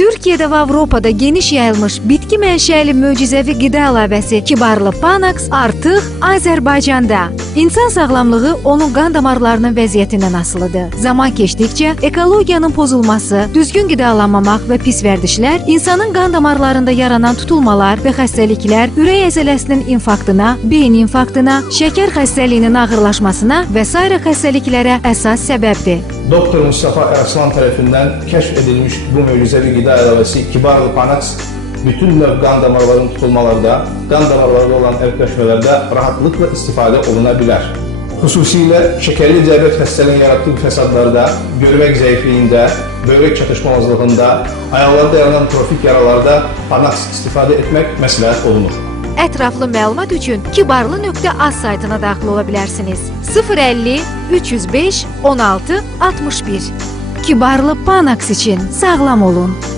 Türkiyədə və Avropada geniş yayılmış bitki mənşəli möcüzəvi qida əlavəsi Kibarlı Panax artıq Azərbaycanda. İnsan sağlamlığı onun qan damarlarının vəziyyətindən asılıdır. Zaman keçdikcə ekologiyanın pozulması, düzgün qidalanmamaq və pis vərdişlər insanın qan damarlarında yaranan tutulmalar və xəstəliklər ürək əzələsinin infarktına, beyin infarktına, şəkər xəstəliyinin ağırlaşmasına və sair xəstəliklərə əsas səbəbdir. Doktor Mustafa Eraslan tərəfindən kəşf edilmiş bu möcüzəvi qida əlavəsi Kibarlı Panax bütün növ qan damarlarının tutulmalarda, qan damarlarında olan əlqləşmələrdə rahatlıqla istifadə oluna bilər. Xüsusilə şəkərli diabet xəstəliyinin yaratdığı fəsadlarda, görmək zəifliyində, böyrək çatışmazlığında, ayaqlarda yaranan trofik yaralarda Panax istifadə etmək məsləhət olunur. Ətraflı məlumat üçün kibarlı.az saytına daxil ola bilərsiniz. 050 305 16 61. Kibarlı Panax için sağlam olun.